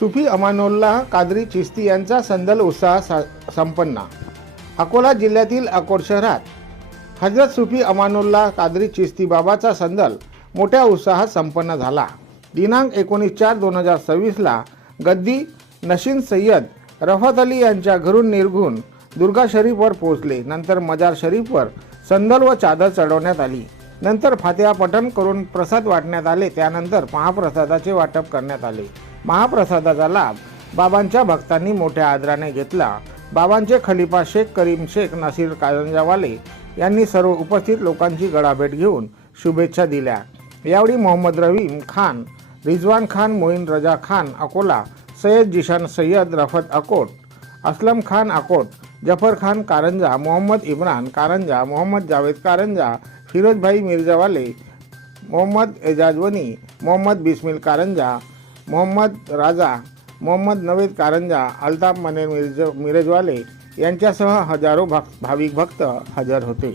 सुफी अमानुल्लाह कादरी चिश्ती यांचा संदल उत्साह संपन्न। अकोला जिल्ह्यातील अकोट शहरात हजरत सुफी अमानुल्लाह कादरी चिश्ती बाबाचा संदल मोठ्या उत्साहात संपन्न झाला। दिनांक 19/4/2026ला गद्दी नशीन सय्यद रफत अली यांच्या घरून निघून दुर्गा शरीफवर पोहोचले। नंतर मजार शरीफवर संदल व चादर चढवण्यात आली। नंतर फातिहा पठण करून प्रसाद वाटण्यात आले। त्यानंतर महाप्रसादाचे वाटप करण्यात आले। महाप्रसादाचा लाभ बाबांच्या भक्तांनी मोठ्या आदराने घेतला। बाबांचे खलिफा शेख करीम शेख नसीर कारंजावाले यांनी सर्व उपस्थित लोकांची गळाभेट घेऊन शुभेच्छा दिल्या। यावेळी मोहम्मद रहीम खान, रिजवान खान, मोईन रजा खान अकोला, सय्यद जिशान सय्यद रफत अकोट, असलम खान अकोट, जफर खान कारंजा, मोहम्मद इम्रान कारंजा, मोहम्मद जावेद कारंजा, फिरोज भाई मिर्जावाले, मोहम्मद एजाजवनी, मोहम्मद बिस्मिल कारंजा, मोहम्मद राजा, मोहम्मद नवेद कारंजा, अल्ताफ मने मिरजवाले यांच्यासह हजारो भाविक भक्त हजर होते।